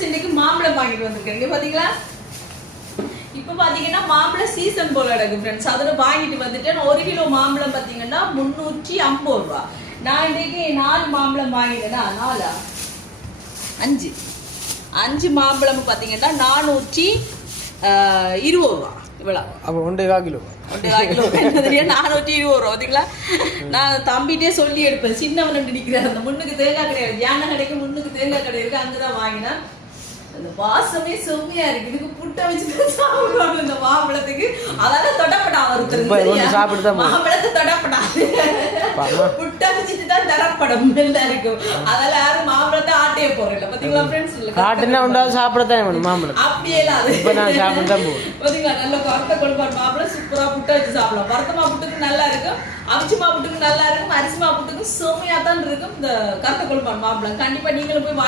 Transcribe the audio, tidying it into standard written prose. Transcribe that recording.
Friends இன்னைக்கு மாம்பழம் வாங்கிட்டு வந்திருக்கேன் பாத்தீங்களா. இப்ப பாத்தீங்கன்னா மாம்பழ சீசன் போல இருக்கு ஃப்ரெண்ட்ஸ். அதுல வாங்கிட்டு வந்துட்டேன். 1 கிலோ மாம்பழம் பாத்தீங்கன்னா 350 ரூபா. நான் இன்னைக்கு 4 மாம்பழம் வாங்கிட்டேன்னா 5 மாம்பழம் பாத்தீங்கன்னா 420 ரூபா. இவ்வளவு அப்போ 1.5 கிலோ 420 ரூபா பாத்தீங்களா. நான் தம்பிட்டே சொல்லி எடுப்பேன். சின்னவன் நினைக்கிறேன். அந்த முன்னுக்கு தேங்காய் கிடையாது, யானை கடைக்கு முன்னுக்கு தேங்காய் கடை இருக்கு, அங்கதான் வாங்கினேன். அந்த வாசமே செம்மையா இருக்கு. இதுக்கு புட்டை வச்சு சாப்பிடுவாங்க இந்த மாம்பழத்துக்கு. அதால தொடப்படா ஒருத்தர் மாம்பழத்தை தொடப்படா புட்டை வச்சுட்டு தான் தரப்படம் நல்லா இருக்கும். அதால யாரும் மாம்பழத்தை ஆட்டைய போறல பாத்தீங்களா ஃப்ரெண்ட்ஸ். ஆட்டுனா உண்டாவது சாப்பிடத்தான் வேணும் மாம்பழம். அப்படியே அது இப்ப நான் சாப்பிடத்தான் போறேன். பாத்தீங்களா நல்ல கருத்த கொழுப்பான் மாம்பழம் சூப்பரா புட்டை வச்சு சாப்பிடலாம். வறுத்த மாப்புட்டுக்கு நல்லா இருக்கும், அவிச்சு மாப்புட்டுக்கு நல்லா இருக்கும், அரிசி மாப்புட்டுக்கும் செம்மையா தான் இருக்கும் இந்த கருத்த கொழுப்பான் மாம்பழம். கண்டிப்பா நீங்களும் போய்